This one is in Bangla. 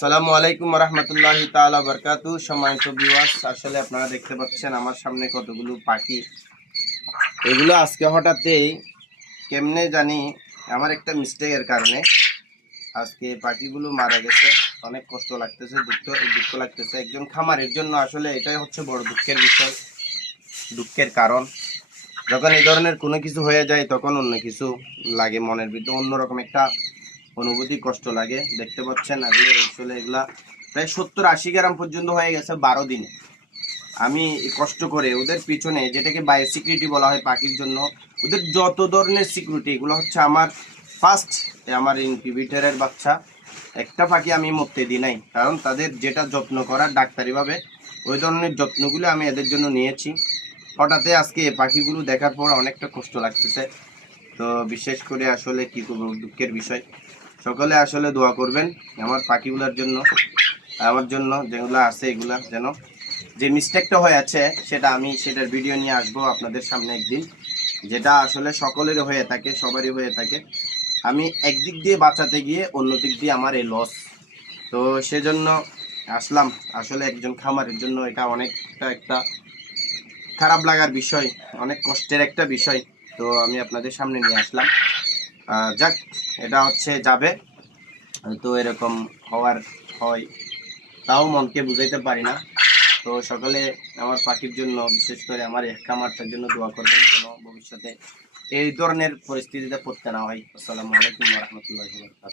আসসালামু আলাইকুম রহমতুল্লাহি তাআলা বারাকাতু। সম্মানিত ভিউয়ার্স, আসলে আপনারা দেখতে পাচ্ছেন আমার সামনে কতগুলো পাখি। এগুলো আজকে হঠাৎই কেমনে জানি আমার একটা মিস্টেকের কারণে আজকে পাখিগুলো মারা গেছে। অনেক কষ্ট লাগতেছে, দুঃখ লাগতেছে একজন খামারের জন্য। আসলে এটাই হচ্ছে বড় দুঃখের বিষয়, দুঃখের কারণ। যখন এই ধরনের কোনো কিছু হয়ে যায় তখন অন্য কিছু লাগে, মনের ভিতরে অন্যরকম একটা অনুভূতি, কষ্ট লাগে। দেখতে পাচ্ছেন আসলে এগুলা প্রায় 70-80 গ্রাম পর্যন্ত হয়ে গেছে 12 দিনে। আমি কষ্ট করে ওদের পিছনে, যেটাকে বায়োসিকিউরিটি বলা হয় পাখির জন্য, ওদের যত ধরনের সিকিউরিটি, এগুলো হচ্ছে আমার ফার্স্ট। আমার ইনকিউবেটরের বাচ্চা একটা পাখি আমি মরতে দিই নাই, কারণ তাদের যেটা যত্ন করার ডাক্তারিভাবে ওই ধরনের যত্নগুলো আমি এদের জন্য নিয়েছি। হঠাৎ আজকে এই পাখিগুলো দেখার পর অনেকটা কষ্ট লাগতেছে। তো বিশেষ করে আসলে কি করবো, দুঃখের বিষয়। সকলে আসলে দোয়া করবেন আমার পাখিগুলোর জন্য, আমার জন্য যেগুলো আছে এগুলা যেন, যে মিস্টেকটা হয়ে আছে সেটার ভিডিও নিয়ে আসবো আপনাদের সামনে একদিন, যেটা আসলে সকলেরই হয়ে থাকে, সবারই হয়ে থাকে। আমি একদিক দিয়ে বাঁচাতে গিয়ে অন্য দিক দিয়ে আমার এই লস। তো সেজন্য আসলাম। আসলে একজন খামারের জন্য এটা অনেকটা একটা খারাপ লাগার বিষয়, অনেক কষ্টের একটা বিষয়। তো আমি আপনাদের সামনে নিয়ে আসলাম। যাক, এটা হচ্ছে যাবে, তো এরকম হওয়ার হয়, তাও মনকে বুঝাইতে পারি না। তো সকলে আমার পাখির জন্য, বিশেষ করে আমার এক খামারটার জন্য দোয়া করবেন, যেন ভবিষ্যতে এই ধরনের পরিস্থিতিতে পড়তে না হয়। আসসালামু আলাইকুম ওয়া রাহমাতুল্লাহি ওয়া বারাকাতুহু।